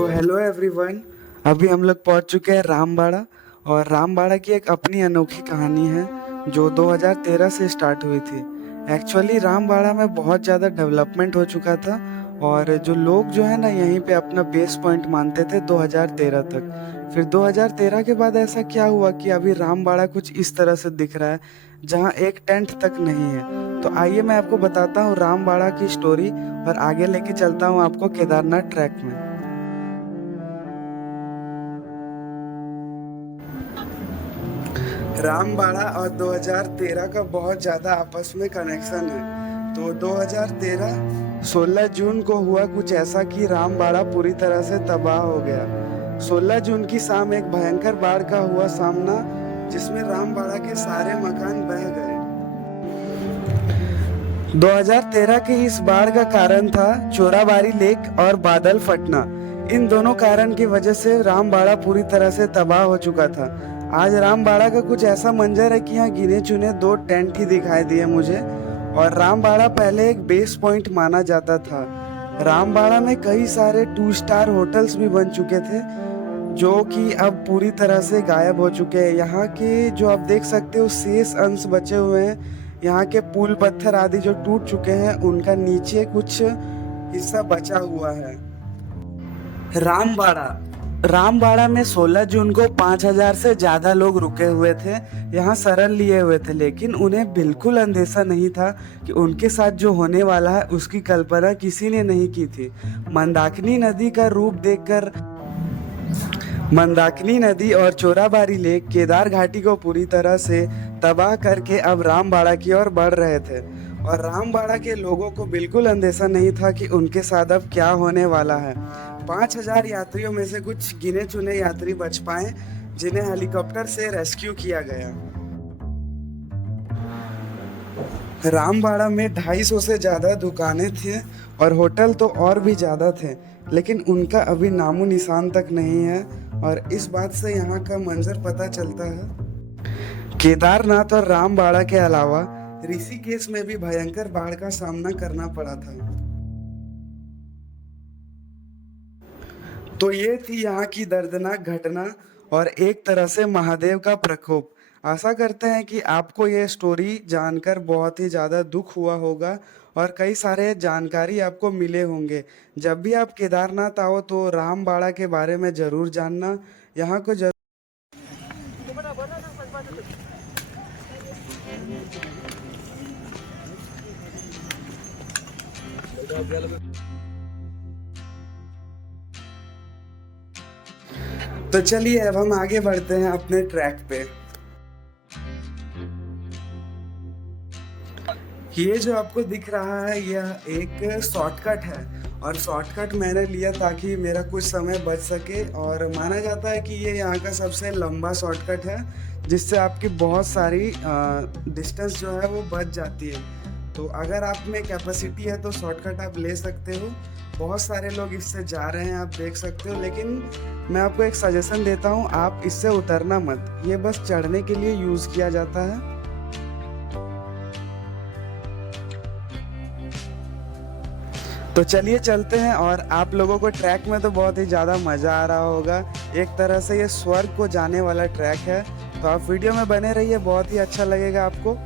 तो hello everyone. अभी हम लोग पहुंच चुके हैं रामबाड़ा। और रामबाड़ा की एक अपनी अनोखी कहानी है जो 2013 से स्टार्ट हुई थी। एक्चुअली रामबाड़ा में बहुत ज़्यादा डेवलपमेंट हो चुका था और जो लोग जो है ना यहीं पे अपना बेस पॉइंट मानते थे 2013 तक। फिर 2013 के बाद ऐसा क्या हुआ कि अभी रामबाड़ा कुछ इस तरह से दिख रहा है जहाँ एक टेंट तक नहीं है। तो आइए मैं आपको बताता हूँ रामबाड़ा की स्टोरी और आगे लेके चलता हूँ आपको केदारनाथ ट्रैक में। रामबाड़ा और 2013 का बहुत ज़्यादा आपस में कनेक्शन है। तो 2013 16 जून को हुआ कुछ ऐसा कि रामबाड़ा पूरी तरह से तबाह हो गया। 16 जून की शाम एक भयंकर बाढ़ का हुआ सामना जिसमें रामबाड़ा के सारे मकान बह गए। 2013 की इस बाढ़ का कारण था चोराबाड़ी लेक और बादल फटना। इन दोनों कारण की वजह से रामबाड़ा पूरी तरह से तबाह हो चुका था। आज रामबाड़ा का कुछ ऐसा मंजर है कि यहाँ गिने चुने 2 टेंट ही दिखाई दिए मुझे। और रामबाड़ा पहले एक बेस पॉइंट माना जाता था। रामबाड़ा में कई सारे 2 स्टार होटल्स भी बन चुके थे जो कि अब पूरी तरह से गायब हो चुके हैं। यहाँ के जो आप देख सकते हो शेष अंश बचे हुए हैं। यहाँ के पुल पत्थर आदि जो टूट चुके हैं उनका नीचे कुछ हिस्सा बचा हुआ है। रामबाड़ा रामबाड़ा में 16 जून को 5,000 से ज़्यादा लोग रुके हुए थे। यहाँ शरण लिए हुए थे, लेकिन उन्हें बिल्कुल अंदेशा नहीं था कि उनके साथ जो होने वाला है उसकी कल्पना किसी ने नहीं की थी। मंदाकिनी नदी का रूप देखकर मंदाकिनी नदी और चोराबाड़ी लेक केदार घाटी को पूरी तरह से तबाह करके अब रामबाड़ा की ओर बढ़ रहे थे। और रामबाड़ा के लोगों को बिल्कुल अंदेशा नहीं था कि उनके साथ अब क्या होने वाला है। 5,000 यात्रियों में से कुछ गिने चुने यात्री बच पाए जिन्हें हेलीकॉप्टर से रेस्क्यू किया गया। रामबाड़ा में 250 से ज़्यादा दुकानें थी और होटल तो और भी ज़्यादा थे, लेकिन उनका अभी नामो निशान तक नहीं है। और इस बात से यहाँ का मंजर पता चलता है। केदारनाथ और रामबाड़ा के अलावा ऋषिकेश में भी भयंकर बाढ़ का सामना करना पड़ा था। तो ये थी यहाँ की दर्दनाक घटना और एक तरह से महादेव का प्रकोप। आशा करते हैं कि आपको ये स्टोरी जानकर बहुत ही ज़्यादा दुख हुआ होगा और कई सारे जानकारी आपको मिले होंगे। जब भी आप केदारनाथ आओ तो रामबाड़ा के बारे में ज़रूर जानना। यहाँ को जरूर तो चलिए अब हम आगे बढ़ते हैं अपने ट्रैक पे। ये जो आपको दिख रहा है यह एक शॉर्टकट है और शॉर्टकट मैंने लिया ताकि मेरा कुछ समय बच सके। और माना जाता है कि ये यहाँ का सबसे लंबा शॉर्टकट है जिससे आपकी बहुत सारी डिस्टेंस जो है वो बच जाती है। तो अगर आप में कैपेसिटी है तो शॉर्टकट आप ले सकते हो। बहुत सारे लोग इससे जा रहे हैं, आप देख सकते हो। लेकिन मैं आपको एक सजेशन देता हूँ, आप इससे उतरना मत। ये बस चढ़ने के लिए यूज़ किया जाता है। तो चलिए चलते हैं। और आप लोगों को ट्रैक में तो बहुत ही ज़्यादा मज़ा आ रहा होगा। एक तरह से ये स्वर्ग को जाने वाला ट्रैक है। तो आप वीडियो में बने रहिए, बहुत ही अच्छा लगेगा आपको।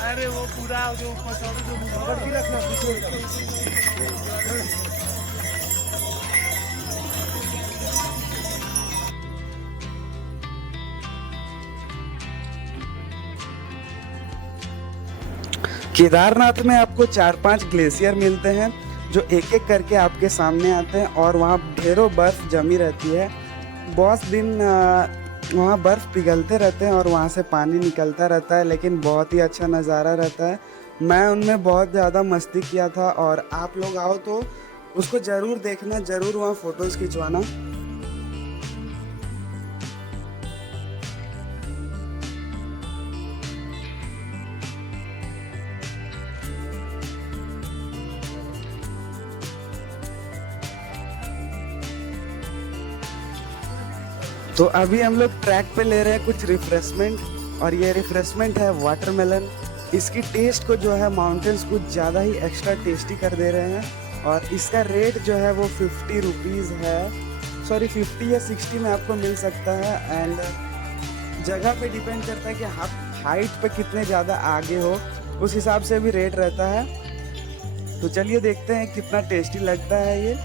अरे वो पूरा जो ऊपर जो पकड़ के रखना केदारनाथ में आपको 4-5 ग्लेशियर मिलते हैं जो एक एक करके आपके सामने आते हैं और वहाँ ढेरों बर्फ़ जमी रहती है। बहुत दिन वहाँ बर्फ़ पिघलते रहते हैं और वहाँ से पानी निकलता रहता है, लेकिन बहुत ही अच्छा नज़ारा रहता है। मैं उनमें बहुत ज़्यादा मस्ती किया था, और आप लोग आओ तो उसको ज़रूर देखना, ज़रूर वहाँ फ़ोटोज़ खिंचवाना। तो अभी हम लोग ट्रैक पे ले रहे हैं कुछ रिफ्रेशमेंट, और ये रिफ्रेशमेंट है वाटरमेलन। इसकी टेस्ट को जो है माउंटेन्स कुछ ज़्यादा ही एक्स्ट्रा टेस्टी कर दे रहे हैं, और इसका रेट जो है वो 50 रुपीज़ है, सॉरी 50 या 60 में आपको मिल सकता है। एंड जगह पे डिपेंड करता है कि आप हाइट पे कितने ज़्यादा आगे हो, उस हिसाब से भी रेट रहता है। तो चलिए देखते हैं कितना टेस्टी लगता है ये।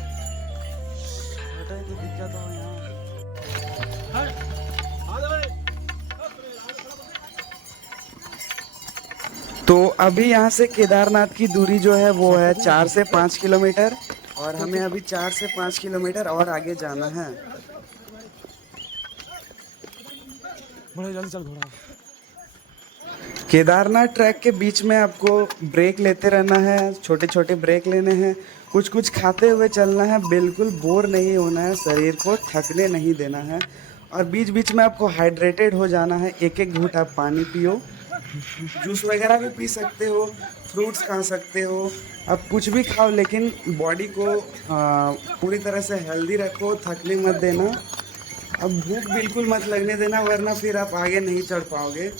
तो अभी यहाँ से केदारनाथ की दूरी जो है वो है 4 से 5 किलोमीटर, और हमें अभी 4 से 5 किलोमीटर और आगे जाना है। केदारनाथ ट्रैक के बीच में आपको ब्रेक लेते रहना है, छोटे छोटे ब्रेक लेने हैं, कुछ कुछ खाते हुए चलना है, बिल्कुल बोर नहीं होना है, शरीर को थकने नहीं देना है, और बीच बीच में आपको हाइड्रेटेड हो जाना है। एक एक घूंट आप पानी पियो, जूस वगैरह भी पी सकते हो, फ्रूट्स खा सकते हो, आप कुछ भी खाओ, लेकिन बॉडी को पूरी तरह से हेल्दी रखो, थकने मत देना। अब भूख बिल्कुल मत लगने देना, वरना फिर आप आगे नहीं चढ़ पाओगे।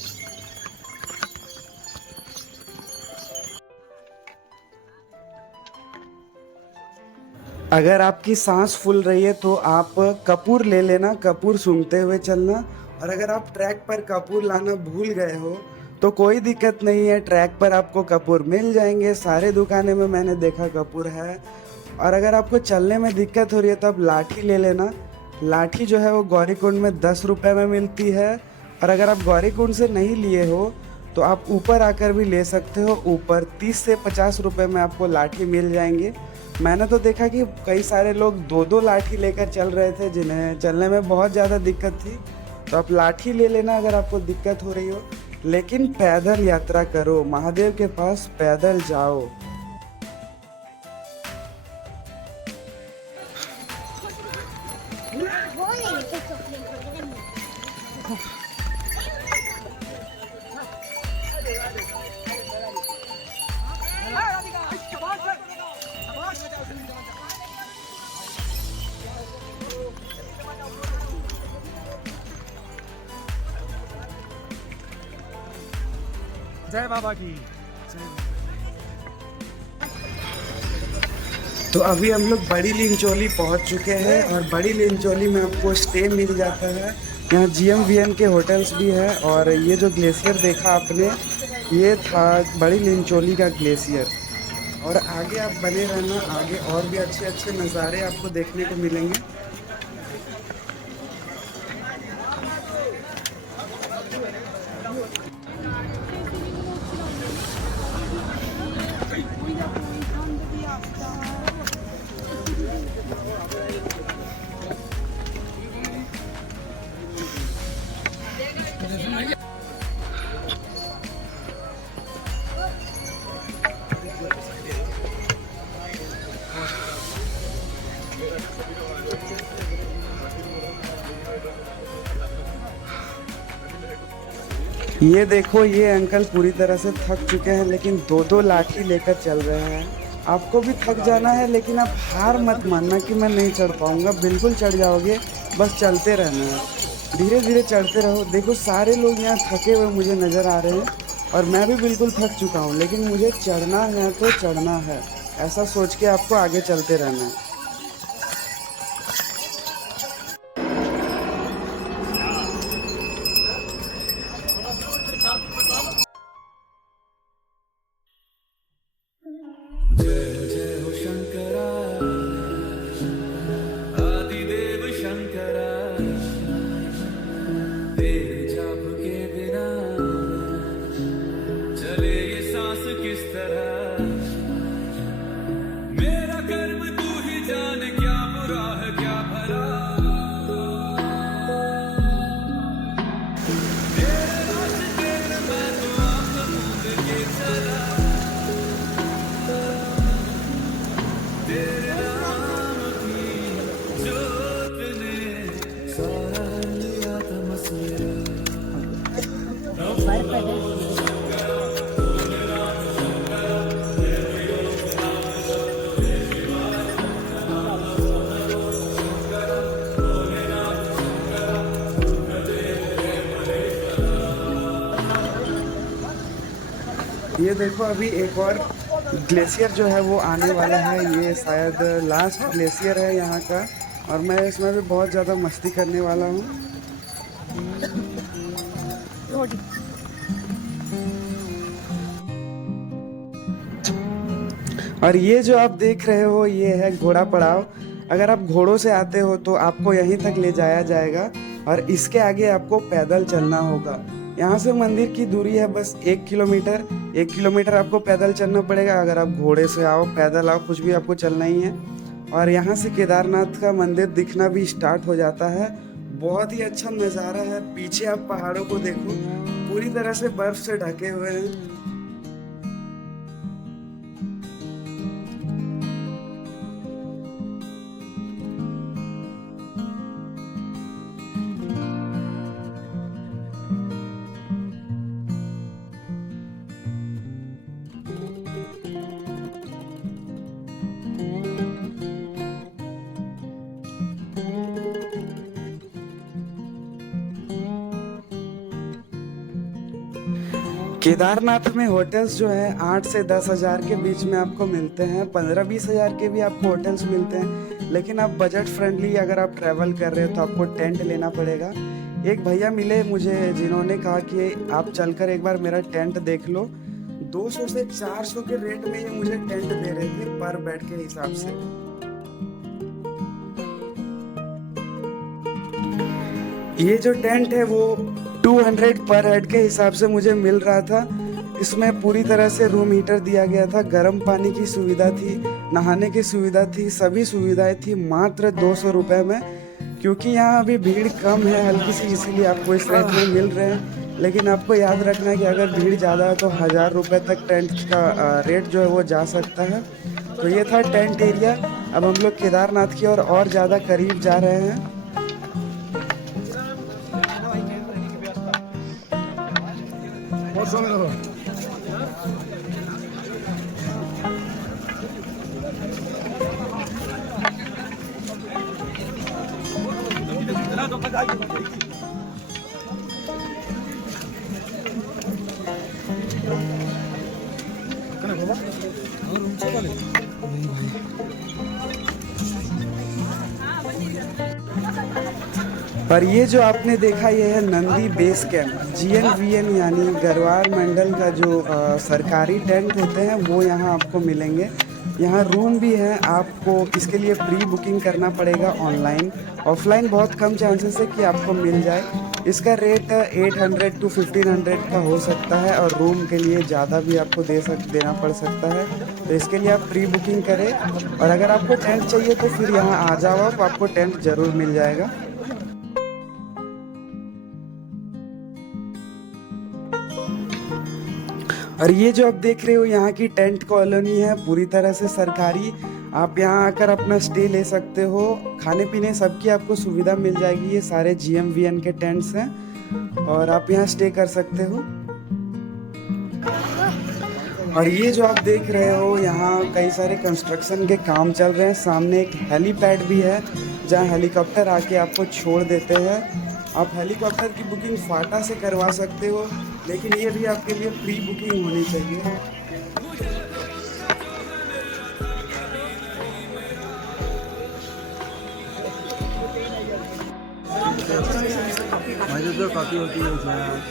अगर आपकी सांस फूल रही है तो आप कपूर ले लेना, कपूर सूंघते हुए चलना। और अगर आप ट्रैक पर कपूर लाना भूल गए हो तो कोई दिक्कत नहीं है, ट्रैक पर आपको कपूर मिल जाएंगे, सारे दुकानें में मैंने देखा कपूर है। और अगर आपको चलने में दिक्कत हो रही है तो आप लाठी ले लेना। लाठी जो है वो गौरीकुंड में 10 रुपये में मिलती है, और अगर आप गौरीकुंड से नहीं लिए हो तो आप ऊपर आकर भी ले सकते हो। ऊपर 30 से 50 रुपये में आपको लाठी मिल जाएंगे। मैंने तो देखा कि कई सारे लोग दो दो लाठी लेकर चल रहे थे, जिन्हें चलने में बहुत ज़्यादा दिक्कत थी। तो आप लाठी ले लेना अगर आपको दिक्कत हो रही हो, लेकिन पैदल यात्रा करो, महादेव के पास पैदल जाओ। जय बाबा की। तो अभी हम लोग बड़ी लिंचोली पहुंच चुके हैं, और बड़ी लिंचोली में आपको स्टे मिल जाता है। यहाँ GMVN के होटल्स भी है, और ये जो ग्लेशियर देखा आपने, ये था बड़ी लिंचोली का ग्लेशियर। और आगे आप बने रहना, आगे और भी अच्छे अच्छे नज़ारे आपको देखने को मिलेंगे। ये देखो, ये अंकल पूरी तरह से थक चुके हैं, लेकिन दो दो लाठी लेकर चल रहे हैं। आपको भी थक जाना है, लेकिन आप हार मत मानना कि मैं नहीं चढ़ पाऊंगा, बिल्कुल चढ़ जाओगे, बस चलते रहना है, धीरे धीरे चढ़ते रहो। देखो सारे लोग यहाँ थके हुए मुझे नज़र आ रहे हैं, और मैं भी बिल्कुल थक चुका हूँ, लेकिन मुझे चढ़ना है तो चढ़ना है, ऐसा सोच के आपको आगे चलते रहना है। किस तरह मेरा कर्म तू ही ये देखो अभी एक और ग्लेशियर जो है वो आने वाला है। ये शायद लास्ट ग्लेशियर है यहाँ का, और मैं इसमें भी बहुत ज़्यादा मस्ती करने वाला हूँ। और ये जो आप देख रहे हो ये है घोड़ा पड़ाव। अगर आप घोड़ों से आते हो तो आपको यहीं तक ले जाया जाएगा, और इसके आगे आपको पैदल चलना होगा। यहाँ से मंदिर की दूरी है बस 1 किलोमीटर। 1 किलोमीटर आपको पैदल चलना पड़ेगा। अगर आप घोड़े से आओ, पैदल आओ, कुछ भी आपको चलना ही है। और यहाँ से केदारनाथ का मंदिर दिखना भी स्टार्ट हो जाता है। बहुत ही अच्छा नज़ारा है। पीछे आप पहाड़ों को देखो, पूरी तरह से बर्फ से ढके हुए हैं। केदारनाथ में होटल्स जो है 8 से 10 हज़ार के बीच में आपको मिलते हैं। 15-20 हज़ार के भी आपको होटल्स मिलते हैं। लेकिन आप बजट फ्रेंडली अगर आप ट्रैवल कर रहे हो तो आपको टेंट लेना पड़ेगा। एक भैया मिले मुझे जिन्होंने कहा कि आप चलकर एक बार मेरा टेंट देख लो। 200 से 400 के रेट में ये मुझे टेंट दे रहे थे पर बेड के हिसाब से। ये जो टेंट है वो 200 पर हेड के हिसाब से मुझे मिल रहा था। इसमें पूरी तरह से रूम हीटर दिया गया था, गर्म पानी की सुविधा थी, नहाने की सुविधा थी, सभी सुविधाएं थी मात्र 200 रुपये में। क्योंकि यहाँ अभी भीड़ कम है हल्की सी, इसीलिए आपको इस रेट में मिल रहे हैं। लेकिन आपको याद रखना है कि अगर भीड़ ज़्यादा है तो 1000 रुपये तक टेंट का रेट जो है वो जा सकता है। तो ये था टेंट एरिया। अब हम लोग केदारनाथ की और ज़्यादा करीब जा रहे हैं। और ये जो आपने देखा ये है नंदी बेस कैंप। GNVN यानी गढ़वाल मंडल का जो सरकारी टेंट होते हैं वो यहाँ आपको मिलेंगे। यहाँ रूम भी है। आपको इसके लिए प्री बुकिंग करना पड़ेगा ऑनलाइन। ऑफलाइन बहुत कम चांसेस है कि आपको मिल जाए। इसका रेट 800 to 1500 का हो सकता है, और रूम के लिए ज़्यादा भी आपको देना पड़ सकता है। तो इसके लिए आप प्री बुकिंग करें, और अगर आपको टेंट चाहिए तो फिर यहाँ आ जाओ, तो आपको टेंट ज़रूर मिल जाएगा। और ये जो आप देख रहे हो यहाँ की टेंट कॉलोनी है, पूरी तरह से सरकारी। आप यहाँ आकर अपना स्टे ले सकते हो। खाने पीने सबकी आपको सुविधा मिल जाएगी। ये सारे GMVN के टेंट्स हैं और आप यहाँ स्टे कर सकते हो। और ये जो आप देख रहे हो यहाँ कई सारे कंस्ट्रक्शन के काम चल रहे हैं। सामने एक हेलीपैड भी है जहाँ हेलीकॉप्टर आके आपको छोड़ देते हैं। आप हेलीकॉप्टर की बुकिंग फाटा से करवा सकते हो, लेकिन ये भी आपके लिए प्री बुकिंग होनी चाहिए। तो काफ़ी होती है उसमें।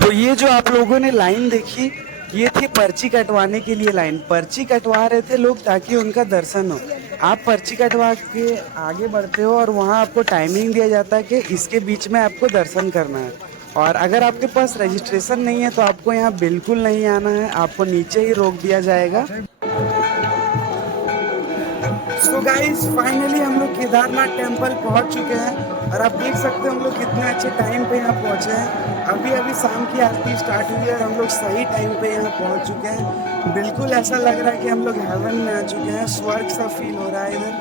तो ये जो आप लोगों ने लाइन देखी, ये थी पर्ची कटवाने के लिए लाइन। पर्ची कटवा रहे थे लोग ताकि उनका दर्शन हो। आप पर्ची कटवा के आगे बढ़ते हो और वहाँ आपको टाइमिंग दिया जाता है कि इसके बीच में आपको दर्शन करना है। और अगर आपके पास रजिस्ट्रेशन नहीं है तो आपको यहाँ बिल्कुल नहीं आना है, आपको नीचे ही रोक दिया जाएगा। सो गाइस फाइनली हम लोग केदारनाथ टेम्पल पहुँच चुके हैं, और आप देख सकते हैं हम लोग कितने अच्छे टाइम पे यहाँ पहुँचे हैं। अभी शाम की आरती स्टार्ट हुई है और हम लोग सही टाइम पे यहाँ पहुँच चुके हैं। बिल्कुल ऐसा लग रहा है कि हम लोग हेवन में आ चुके हैं। स्वर्ग सा फील हो रहा है इधर।